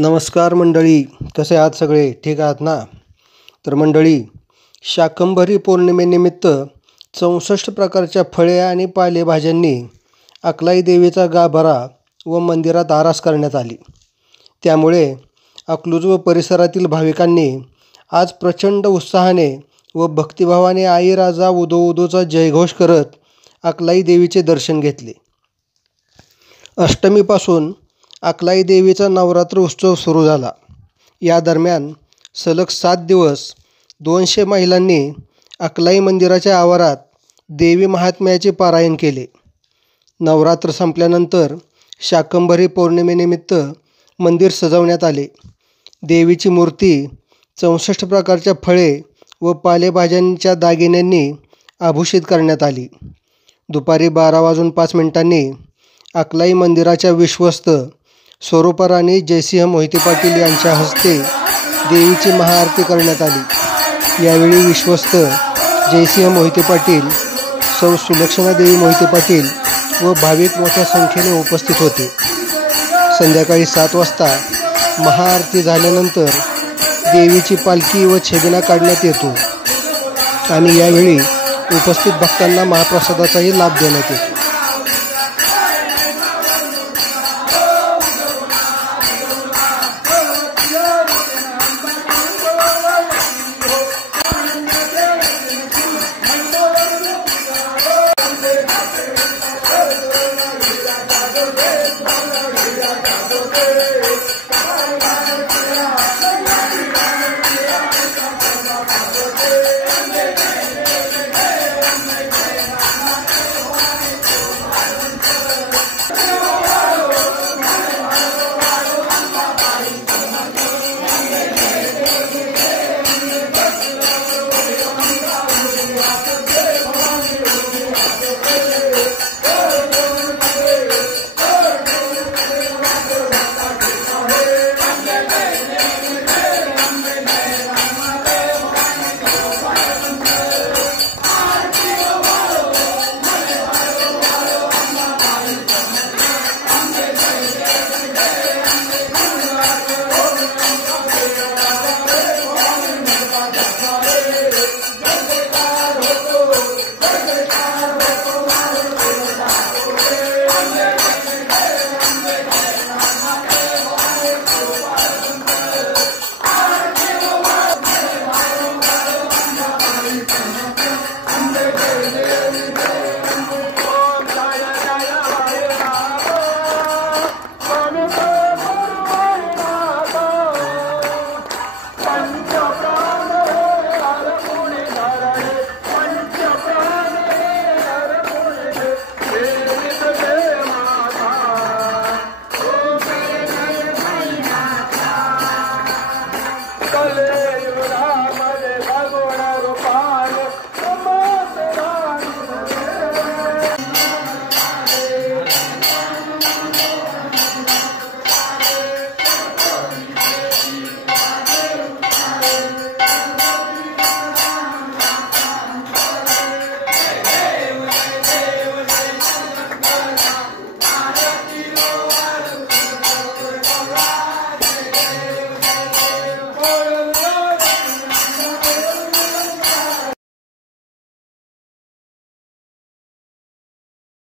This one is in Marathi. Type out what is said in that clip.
नमस्कार मंडळी, कसे आहात सगळे? ठीक आहात ना? तर मंडळी, शाकंभरी पौर्णिमेनिमित्त 64 प्रकारच्या फळे आणि पालेभाज्यांनी अकलाई देवीचा गाभारा व मंदिरात आरास करण्यात आली. त्यामुळे अकलूज व परिसरातील भाविकांनी आज प्रचंड उत्साहाने व भक्तिभावाने आई राजा उदो उदोचा जयघोष करत अकलाई देवीचे दर्शन घेतले. अष्टमीपासून अकलाई देवीचा नवरात्र उत्सव सुरू झाला. या दरम्यान सलग 7 दिवस 200 महिलांनी अकलाई मंदिराच्या आवारात देवी महात्म्याचे पारायण केले. नवरात्र संपल्यानंतर शाकंभरी पौर्णिमेनिमित्त मंदिर सजवण्यात आले. देवीची मूर्ती 64 प्रकारच्या फळे व पालेभाज्यांच्या दागिन्यांनी आभूषित करण्यात आली. दुपारी 12:05 अकलाई मंदिराच्या विश्वस्त स्वरूपराणी जयसिंह मोहिते पाटील यांच्या हस्ते देवीची महाआरती करण्यात आली. यावेळी विश्वस्त जयसिंह मोहिते पाटील, सौ सुलक्षणा देवी मोहिते पाटील व भाविक मोठ्या संख्येने उपस्थित होते. संध्याकाळी 7 वाजता महाआरती झाल्यानंतर देवीची पालखी व छबिना काढण्यात येतो आणि यावेळी उपस्थित भक्तांना महाप्रसादाचाही लाभ देण्यात येतो.